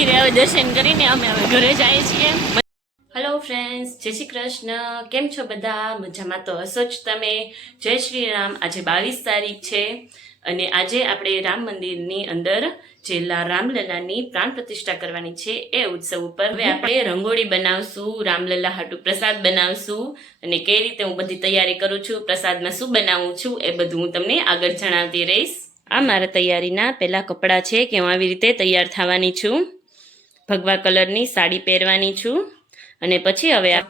મંદિરે હવે દર્શન કરીને અમે હવે ઘરે જઈએ છીએ. હેલો ફ્રેન્ડ્સ જય શ્રી કૃષ્ણ. કેમ છો બધા? મજામાં તો હશો જ તમે. જય શ્રી રામ. આજે બાવીસ તારીખ છે અને આજે આપણે રામ મંદિરની અંદર જે રામલલાની પ્રાણ પ્રતિષ્ઠા કરવાની છે એ ઉત્સવ ઉપર હવે આપણે રંગોળી બનાવશું, રામલલા હાટુ પ્રસાદ બનાવશું અને કઈ રીતે હું બધી તૈયારી કરું છું, પ્રસાદમાં શું બનાવું છું એ બધું હું તમને આગળ જણાવતી રહીશ. આ મારા તૈયારીના પહેલાં કપડાં છે કે હું આવી રીતે તૈયાર થવાની છું. ભગવા કલરની સાડી પહેરવાની છું. અને પછી હવે આ-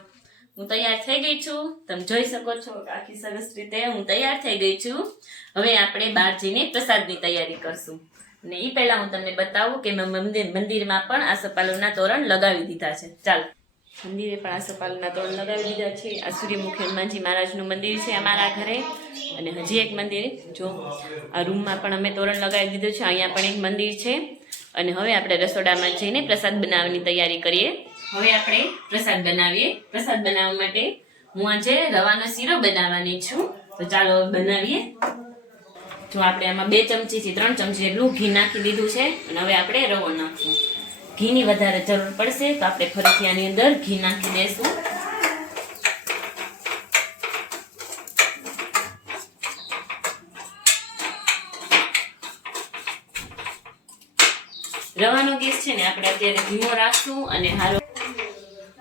હું તૈયાર થઈ ગઈ છું. તમે જોઈ શકો છો આખી સરસ રીતે હું તૈયાર થઈ ગઈ છું. હવે આપણે બહાર જઈને પ્રસાદની તૈયારી કરશું. અને એ પહેલા હું તમને બતાવું કે મેં મંદિર મંદિરમાં પણ આસોપાલવના તોરણ લગાવી દીધા છે. ચાલો. મંદિરે પણ આસોપાલવના તોરણ લગાવી દીધા છે. આ સૂર્યમુખી હનુમાનજી મહારાજનું મંદિર છે અમારા ઘરે. અને હજી એક મંદિર જો આ રૂમમાં પણ અમે તોરણ લગાવી દીધું છે. અહીંયા પણ એક મંદિર છે. અને હવે આપણે રસોડામાં જઈને પ્રસાદ બનાવવાની તૈયારી કરીએ. હવે આપણે પ્રસાદ બનાવીએ. પ્રસાદ બનાવવા માટે હું આજે રવાનો શીરો બનાવવાની છું. તો ચાલો બનાવીએ. જો આપણે આમાં બે ચમચીથી ત્રણ ચમચી જેટલું ઘી નાખી દીધું છે અને હવે આપણે રવો નાખશું. ઘીની વધારે જરૂર પડશે તો આપણે ફરીથી આની અંદર ઘી નાખી દઈશું રવાનો ગેસ છે ને આપણે અત્યારે ધીમો રાખશું અને હારો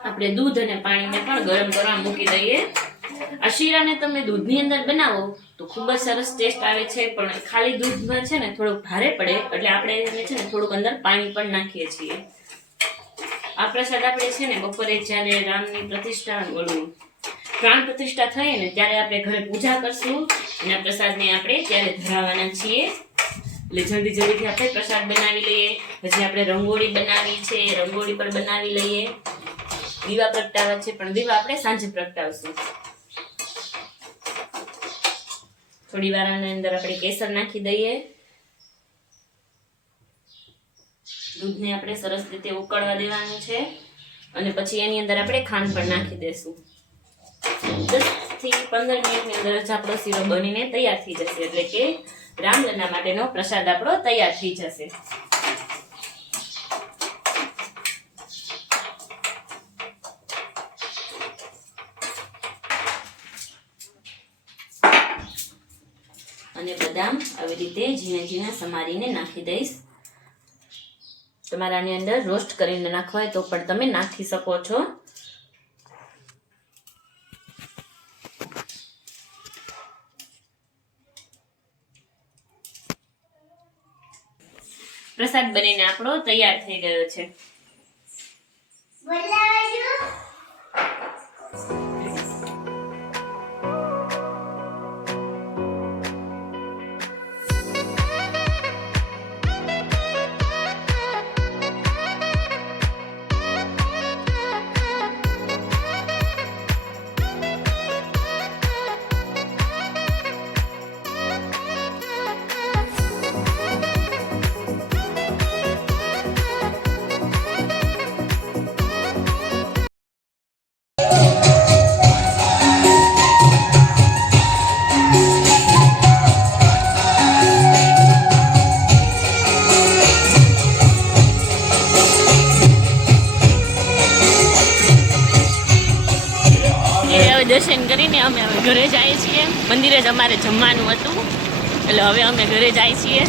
આપણે દૂધ અને પાણીને પણ ગરમ કરવા મૂકી દઈએ. આ શીરાને તમે દૂધની અંદર બનાવો તો ખૂબ જ સરસ ટેસ્ટ આવે છે, પણ ખાલી દૂધમાં છે ને થોડુંક ભારે પડે, એટલે આપણે એને છે ને થોડુંક અંદર પાણી પણ નાખીએ છીએ. આ પ્રસાદ આપણે છે ને બપોરે જ્યારે રામની પ્રતિષ્ઠા ઓલું પ્રાણ પ્રતિષ્ઠા થઈ ને ત્યારે આપણે ઘરે પૂજા કરશું અને આ પ્રસાદને આપણે ત્યારે ધરાવવાના છીએ. એટલે જલ્દી જલ્દીથી આપણે પ્રસાદ બનાવી લઈએ. પછી આપણે રંગોળી બનાવી છે, રંગોળી પર બનાવી લઈએ. દીવા પ્રગટાવવા છે, પણ દીવા આપણે સાંજે પ્રગટાવશું. થોડી વાર અંદર આપણે કેસર નાખી દઈએ. દૂધને આપણે સરસ રીતે ઉકળવા દેવાનું છે. અને પછી એની અંદર આપણે ખાંડ પણ નાખી દેશું. દસથી પંદર મિનિટની અંદર જ આપણો શીરો બનીને તૈયાર થઈ જશે. એટલે કે રામલલા માટેનો પ્રસાદ આપણો તૈયાર થઈ જશે. અને બદામ આવી રીતે ઝીણા ઝીણા સમારીને નાખી દઈશ. તમારાની અંદર રોસ્ટ કરીને નાખવા હોય તો પણ તમે નાખી શકો છો. પ્રસાદ બનીને આપણો તૈયાર થઈ ગયો છે. દર્શન કરીને અમે હવે ઘરે જઈએ છીએ. મંદિરે જ અમારે જમવાનું હતું. એટલે હવે અમે ઘરે જઈએ છીએ.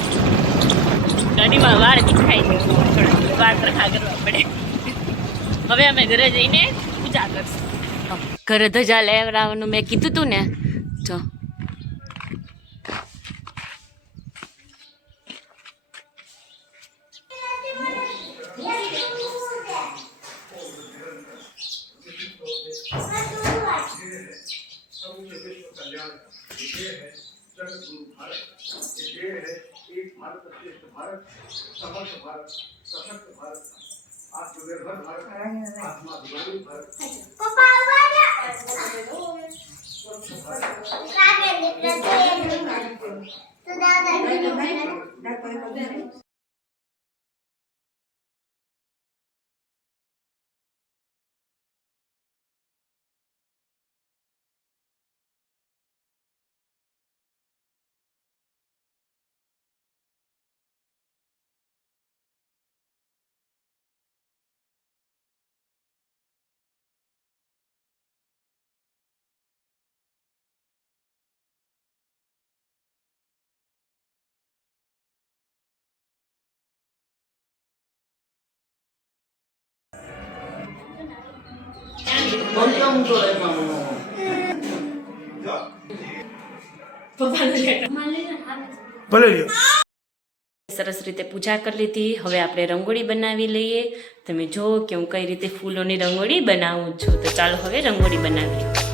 ગાડીમાં વાળ દેખાય છે. થોડા વાળ પ્રખા કરવા પડે. હવે અમે ઘરે જઈને પૂજા કરશું. ઘરે ધજા લેવડાવવાનું મેં કીધું તું ને. જો. समूचे विश्व कल्याण ये है जगत गुरु भारत ये है एक भारत श्रेष्ठ भारत समर्थ भारत सशक्त भारत आत्मनिर्भर भारत आत्माभिमानी भारत। स्वच्छ भारत ભલે સરસ રીતે પૂજા કરી લીધી. હવે આપણે રંગોળી બનાવી લઈએ. તમે જો કે હું કઈ રીતે ફૂલોની રંગોળી બનાવું છું. તો ચાલો હવે રંગોળી બનાવીએ.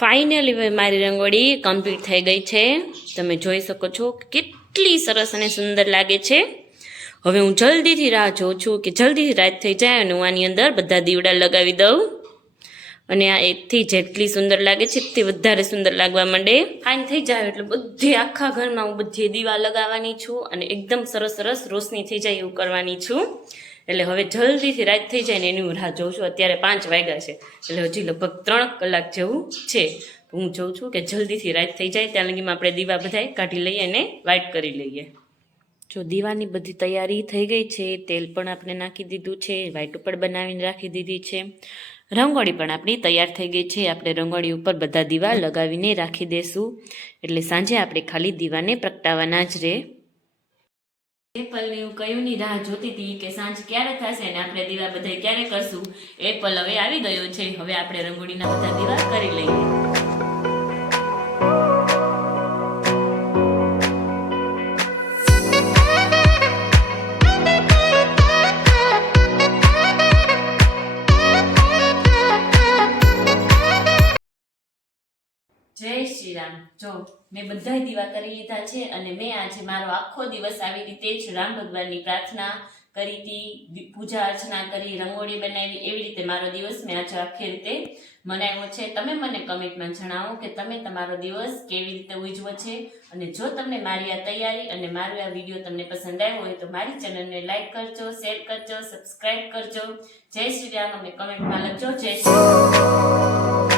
ફાઇનલી હવે મારી રંગોળી કમ્પ્લીટ થઈ ગઈ છે. તમે જોઈ શકો છો કેટલી સરસ અને સુંદર લાગે છે. હવે હું જલ્દીથી રાહ જોઉં છું કે જલ્દીથી રાત થઈ જાય અને હું આની અંદર બધા દીવડા લગાવી દઉં. અને આ એકથી જેટલી સુંદર લાગે છે તે વધારે સુંદર લાગવા માંડે. ફાઇન થઈ જાય એટલે બધી આખા ઘરમાં હું બધી દીવા લગાવવાની છું અને એકદમ સરસ સરસ રોશની થઈ જાય એવું કરવાની છું. એટલે હવે જલ્દીથી રાત થઈ જાય ને એની હું રાહ જોઉં છું. અત્યારે પાંચ વાગ્યા છે. એટલે હજી લગભગ ત્રણ કલાક જેવું છે. હું જોઉં છું કે જલ્દીથી રાત થઈ જાય. ત્યાં લગીમાં આપણે દીવા બધાય કાઢી લઈએ અને વાઇટ કરી લઈએ. જો દીવાની બધી તૈયારી થઈ ગઈ છે, તેલ પણ આપણે નાખી દીધું છે વ્હાઈટ ઉપર બનાવીને રાખી દીધી છે. રંગોળી પણ આપણી તૈયાર થઈ ગઈ છે. આપણે રંગોળી ઉપર બધા દીવા લગાવીને રાખી દેશું. એટલે સાંજે આપણે ખાલી દીવાને પ્રગટાવવાના જ રહે એપલની હું કયુંની રાહ જોતી હતી કે સાંજ ક્યારે થશે અને આપણે દીવા બધા ક્યારે કરશું? એપલ હવે આવી ગયો છે. હવે આપણે રંગોળીના બધા દીવા કરી લઈએ. જય શ્રી રામ જો, મેં બધાય દીવા કરી લીધા છે અને મેં આજે મારો આખો દિવસ આવી રીતે જ રામ ભગવાનની પ્રાર્થના કરી હતી પૂજા અર્ચના કરી, રંગોળી બનાવી, એવી રીતે મારો દિવસ મેં આજે આખી રીતે મનાવ્યો છે. તમે મને કમેન્ટમાં જણાવો કે તમે તમારો દિવસ કેવી રીતે ઉજવો છે અને જો તમને મારી આ તૈયારી અને મારો આ વીડિયો તમને પસંદ આવ્યો હોય તો મારી ચેનલને લાઈક કરજો, શેર કરજો સબસ્ક્રાઈબ કરજો. જય શ્રી રામ અમે કમેન્ટમાં લખજો. જય શ્રી.